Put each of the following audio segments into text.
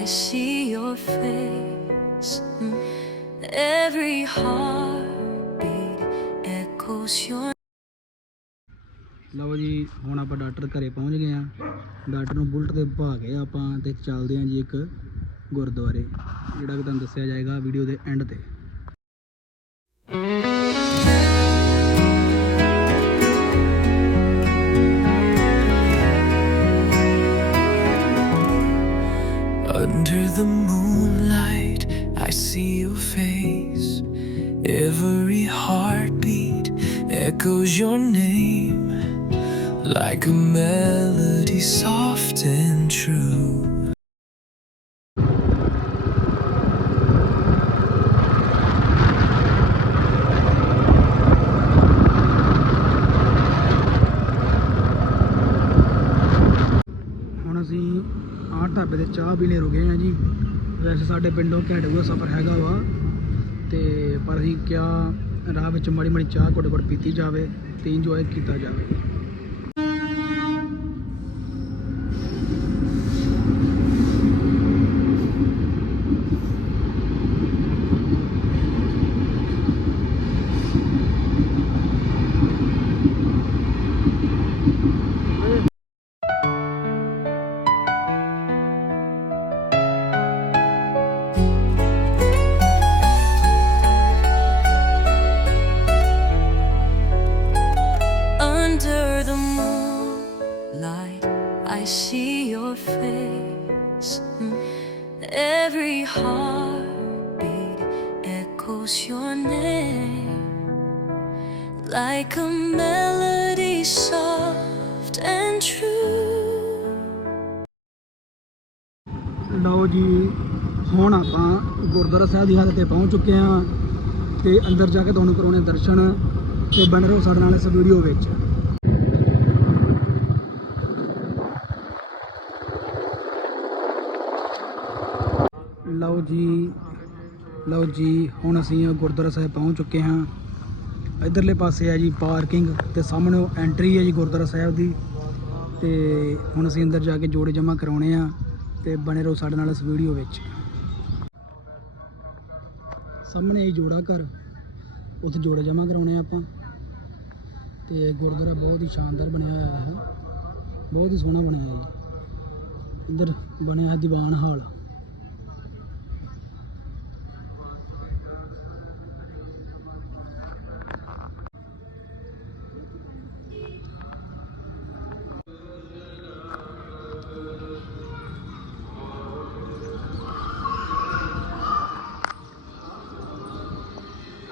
I see your face. Every heartbeat echoes your ਲਓ ਜੀ, ਹੁਣ ਆਪਾਂ ਡਾਕਟਰ ਘਰੇ ਪਹੁੰਚ ਗਏ ਆ ਡਾਕਟਰ ਨੂੰ ਬੁਲਟ ਤੇ ਭਾ ਕੇ ਆਪਾਂ ਤੇ ਚੱਲਦੇ ਆ ਜੀ ਇੱਕ ਗੁਰਦੁਆਰੇ, ਜਿਹੜਾ ਕਿ ਤੁਹਾਨੂੰ ਦੱਸਿਆ ਜਾਏਗਾ ਵੀਡੀਓ ਦੇ ਐਂਡ ਤੇ Under the moonlight, I see your face. Every heartbeat echoes your name like a melody soft and true. ਹੁਣ ਅਸੀਂ ਆਹ ਢਾਬੇ ਤੇ ਚਾਹ ਪੀਣੇ ਰੁਕੇ ਆ ਜੀ। ਵੈਸੇ ਸਾਡੇ ਪਿੰਡੋਂ ਘੈਂਟੂਆ ਸਫ਼ਰ ਹੈਗਾ ਵਾ। ਤੇ ਪਰ ਅਸੀਂ ਕਿਹਾ ਰਾਹ ਵਿੱਚ ਮਾੜੀ ਮਾੜੀ ਚਾਹ ਘੁੱਟ ਘੁੱਟ ਪੀਤੀ ਜਾਵੇ ਤੇ ਇੰਜੋਏ ਕੀਤਾ ਜਾਵੇ। Under the moonlight, I see your face. Mm. Every heartbeat echoes your name like a melody soft and true. ਲਓ ਜੀ ਹੁਣ ਆਪਾਂ ਗੁਰਦੁਆਰਾ ਸਾਹਿਬ ਦੀ ਹਾਲਤ ਤੇ ਪਹੁੰਚ ਚੁੱਕੇ ਹਾਂ ਤੇ ਅੰਦਰ ਜਾ ਕੇ ਤੁਹਾਨੂੰ ਕਰਾਉਣੇ ਦਰਸ਼ਨ ਤੇ ਬਣ ਰਹੋ ਸਾਡੇ ਨਾਲ ਇਸ ਵੀਡੀਓ ਵਿੱਚ ਲਓ ਜੀ ਲਓ ਜੀ, ਹੁਣ ਅਸੀਂ ਗੁਰਦੁਆਰਾ ਸਾਹਿਬ ਪਹੁੰਚ ਚੁੱਕੇ ਹਾਂ। ਇਧਰਲੇ ਪਾਸੇ ਹੈ ਜੀ ਪਾਰਕਿੰਗ ਤੇ ਸਾਹਮਣੇ ਉਹ ਐਂਟਰੀ ਹੈ ਜੀ ਗੁਰਦੁਆਰਾ ਸਾਹਿਬ ਦੀ। ਤੇ ਹੁਣ ਅਸੀਂ ਅੰਦਰ ਜਾ ਕੇ ਜੋੜੇ ਜਮ੍ਹਾਂ ਕਰਾਉਣੇ ਆ ਤੇ ਬਣੇ ਰਹੋ ਸਾਡੇ ਨਾਲ ਇਸ ਵੀਡੀਓ ਵਿੱਚ। ਸਾਹਮਣੇ ਹੀ ਜੋੜਾ ਘਰ, ਉੱਥੇ ਜੋੜੇ ਜਮ੍ਹਾਂ ਕਰਾਉਣੇ ਆ ਆਪਾਂ। ਤੇ ਗੁਰਦੁਆਰਾ ਬਹੁਤ ਹੀ ਸ਼ਾਨਦਾਰ ਬਣਿਆ ਹੋਇਆ ਹੈ। ਬਹੁਤ ਹੀ ਸੋਹਣਾ ਬਣਿਆ ਹੈ ਜੀ। ਇੱਧਰ ਬਣਿਆ ਹੈ ਦੀਵਾਨ ਹਾਲ।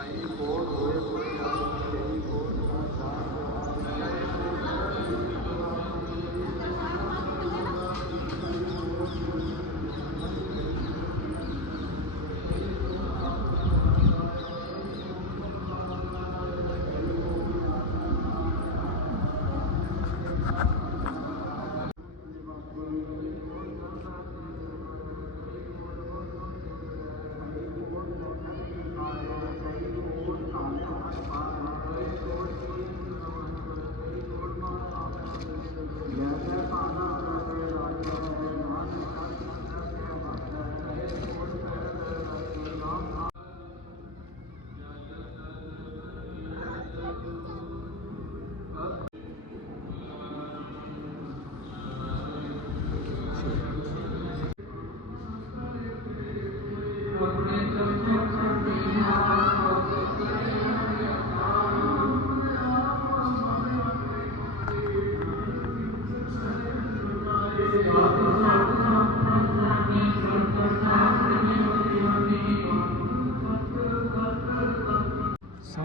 aí, pô.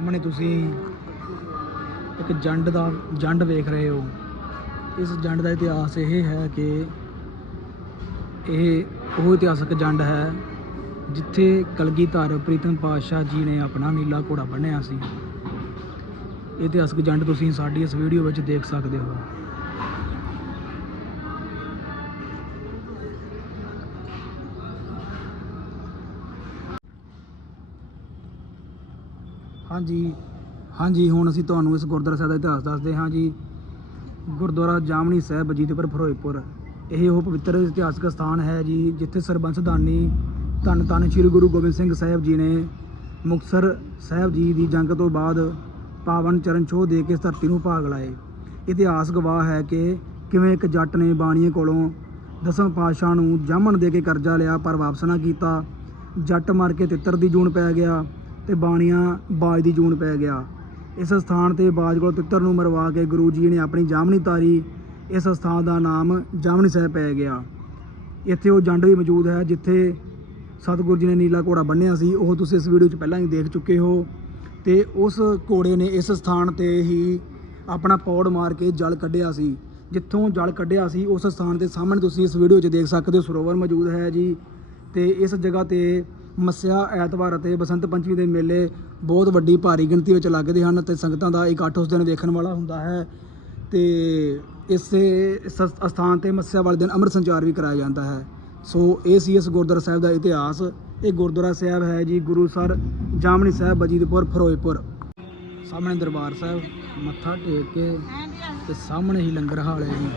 ਸਾਹਮਣੇ ਤੁਸੀਂ ਇੱਕ ਜੰਡ ਦਾ, ਜੰਡ ਵੇਖ ਰਹੇ ਹੋ। ਇਸ ਜੰਡ ਦਾ ਇਤਿਹਾਸ ਇਹ ਹੈ ਕਿ ਇਹ ਉਹ ਇਤਿਹਾਸਕ ਜੰਡ ਹੈ ਜਿੱਥੇ ਕਲਗੀਧਰ ਪ੍ਰੀਤਮ ਪਾਤਸ਼ਾਹ ਜੀ ਨੇ ਆਪਣਾ ਨੀਲਾ ਘੋੜਾ ਬੰਨਿਆ ਸੀ। ਇਤਿਹਾਸਕ ਜੰਡ ਤੁਸੀਂ ਸਾਡੀ ਇਸ ਵੀਡੀਓ ਵਿੱਚ ਦੇਖ ਸਕਦੇ ਹੋ। ਹਾਂਜੀ ਹਾਂਜੀ, ਹੁਣ ਅਸੀਂ ਤੁਹਾਨੂੰ ਇਸ ਗੁਰਦੁਆਰਾ ਸਾਹਿਬ ਦਾ ਇਤਿਹਾਸ ਦੱਸਦੇ ਹਾਂ ਜੀ। ਗੁਰਦੁਆਰਾ ਜਾਮਣੀ ਸਾਹਿਬ ਜੀਤਪੁਰ ਫਿਰੋਜ਼ਪੁਰ। ਇਹ ਉਹ ਪਵਿੱਤਰ ਇਤਿਹਾਸਕ ਸਥਾਨ ਹੈ ਜੀ, ਜਿੱਥੇ ਸਰਬੰਸ ਦਾਨੀ ਧੰਨ ਧੰਨ ਸ੍ਰੀ ਗੁਰੂ ਗੋਬਿੰਦ ਸਿੰਘ ਸਾਹਿਬ ਜੀ ਨੇ ਮੁਕਤਸਰ ਸਾਹਿਬ ਜੀ ਦੀ ਜੰਗ ਤੋਂ ਬਾਅਦ ਪਾਵਨ ਚਰਨ ਛੋਹ ਦੇ ਕੇ ਇਸ ਧਰਤੀ ਨੂੰ ਭਾਗ ਲਾਏ। ਇਤਿਹਾਸ ਗਵਾਹ ਹੈ ਕਿ ਕਿਵੇਂ ਇੱਕ ਜੱਟ ਨੇ ਬਾਣੀਏ ਕੋਲੋਂ ਦਸਮ ਪਾਤਸ਼ਾਹ ਨੂੰ ਜਾਮਣ ਦੇ ਕੇ ਕਰਜ਼ਾ ਲਿਆ, ਪਰ ਵਾਪਸ ਨਾ ਕੀਤਾ। ਜੱਟ ਮਰ ਕੇ ਤਿੱਤਰ ਦੀ ਜੂਨ ਪੈ ਗਿਆ। ਤੇ ਬਾਣੀਆਂ ਬਾਜ ਦੀ ਜੂਨ ਪੈ ਗਿਆ। ਇਸ ਸਥਾਨ ਤੇ ਬਾਜ ਕੋਲ ਤਿੱਤਰ ਨੂੰ ਮਰਵਾ ਕੇ ਗੁਰੂ ਜੀ ਨੇ ਆਪਣੀ ਜਾਮਣੀ ਤਾਰੀ, ਇਸ ਸਥਾਨ ਦਾ ਨਾਮ ਜਾਮਣੀ ਸਾਹਿਬ ਪੈ ਗਿਆ। ਇੱਥੇ ਉਹ ਜੰਡ ਵੀ ਮੌਜੂਦ ਹੈ, ਜਿੱਥੇ ਸਤਿਗੁਰੂ ਜੀ ਨੇ ਨੀਲਾ ਘੋੜਾ ਬੰਨਿਆ ਸੀ। ਉਹ ਤੁਸੀਂ ਇਸ ਵੀਡੀਓ 'ਚ ਪਹਿਲਾਂ ਹੀ ਦੇਖ ਚੁੱਕੇ ਹੋ। ਤੇ ਉਸ ਘੋੜੇ ਨੇ ਇਸ ਸਥਾਨ ਤੇ ਹੀ ਆਪਣਾ ਪੌੜ ਮਾਰ ਕੇ ਜਲ ਕੱਢਿਆ ਸੀ। ਜਿੱਥੋਂ ਜਲ ਕੱਢਿਆ ਸੀ, ਉਸ ਸਥਾਨ ਦੇ ਸਾਹਮਣੇ ਤੁਸੀਂ ਇਸ ਵੀਡੀਓ 'ਚ ਦੇਖ ਸਕਦੇ ਹੋ। ਸਰੋਵਰ ਮੌਜੂਦ ਹੈ ਜੀ। ਤੇ ਇਸ ਜਗ੍ਹਾ ਤੇ ਮੱਸਿਆ ਐਤਵਾਰ ਅਤੇ ਬਸੰਤ ਪੰਚਮੀ ਦੇ ਮੇਲੇ ਬਹੁਤ ਵੱਡੀ ਭਾਰੀ ਗਿਣਤੀ ਵਿੱਚ ਲੱਗਦੇ ਹਨ ਤੇ ਸੰਗਤਾਂ ਦਾ ਇਕੱਠ ਉਸ ਦਿਨ ਵੇਖਣ ਵਾਲਾ ਹੁੰਦਾ ਹੈ ਤੇ ਇਸੇ ਇਸ ਸਥਾਨ ਤੇ ਮੱਸਿਆ ਵਾਲੇ ਦਿਨ ਅੰਮ੍ਰਿਤ ਸੰਚਾਰ ਵੀ ਕਰਾਇਆ ਜਾਂਦਾ ਹੈ। ਸੋ ਇਹ ਸੀ ਇਸ ਗੁਰਦੁਆਰਾ ਸਾਹਿਬ ਦਾ ਇਤਿਹਾਸ। ਇਹ ਗੁਰਦੁਆਰਾ ਸਾਹਿਬ ਹੈ ਜੀ ਗੁਰੂ ਸਰ ਜਾਮਣੀ ਸਾਹਿਬ ਬਜੀਦਪੁਰ, ਫਿਰੋਜ਼ਪੁਰ। ਸਾਹਮਣੇ ਦਰਬਾਰ ਸਾਹਿਬ, ਮੱਥਾ ਟੇਕ ਕੇ ਤੇ ਸਾਹਮਣੇ ਹੀ ਲੰਗਰ ਹਾਲ ਹੈ ਜੀ।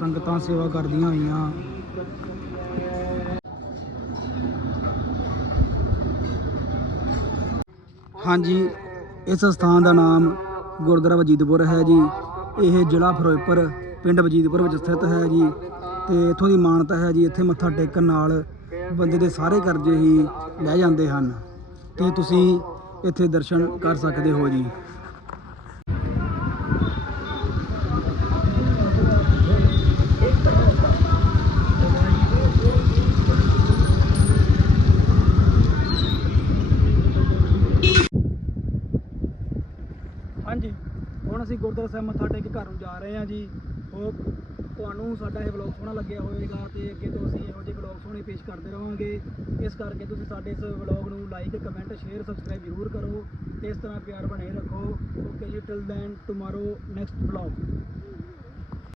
ਸੰਗਤਾਂ ਸੇਵਾ ਕਰਦੀਆਂ ਹੋਈਆਂ। ਹਾਂਜੀ, ਇਸ ਸਥਾਨ ਦਾ ਨਾਮ ਗੁਰਦੁਆਰਾ ਵਜੀਦਪੁਰ ਹੈ ਜੀ। ਇਹ ਜ਼ਿਲ੍ਹਾ ਫਿਰੋਜ਼ਪੁਰ, ਪਿੰਡ ਵਜੀਦਪੁਰ ਵਿੱਚ ਸਥਿਤ ਹੈ ਜੀ। ਤੇ ਇੱਥੋਂ ਦੀ ਮਾਨਤਾ ਹੈ ਜੀ, ਇੱਥੇ ਮੱਥਾ ਟੇਕਣ ਨਾਲ ਬੰਦੇ ਦੇ ਸਾਰੇ ਕਰਜ਼ੇ ਹੀ ਲੈ ਜਾਂਦੇ ਹਨ। ਤੇ ਤੁਸੀਂ ਇੱਥੇ ਦਰਸ਼ਨ ਕਰ ਸਕਦੇ ਹੋ ਜੀ ਹਾਂਜੀ ਹੁਣ ਅਸੀਂ ਗੁਰਦੁਆਰਾ ਸਾਹਿਬ ਮੱਥਾ ਟੇਕ ਕੇ ਘਰ ਨੂੰ ਜਾ ਰਹੇ ਹਾਂ ਜੀ। ਹੋਪ ਤੁਹਾਨੂੰ ਸਾਡਾ ਇਹ ਵਲੌਗ ਸੋਹਣਾ ਲੱਗਿਆ ਹੋਵੇਗਾ ਤੇ ਅੱਗੇ ਤੋਂ ਅਸੀਂ ਇਹੋ ਜਿਹੇ ਵਲੌਗ ਸੋਹਣੇ ਪੇਸ਼ ਕਰਦੇ ਰਹਾਂਗੇ। ਇਸ ਕਰਕੇ ਤੁਸੀਂ ਸਾਡੇ ਇਸ ਵਲੌਗ ਨੂੰ ਲਾਈਕ ਕਮੈਂਟ ਸ਼ੇਅਰ ਸਬਸਕ੍ਰਾਈਬ ਜ਼ਰੂਰ ਕਰੋ ਤੇ ਇਸ ਤਰ੍ਹਾਂ ਪਿਆਰ ਬਣਾਈ ਰੱਖੋ। Okay ji till then tomorrow next vlog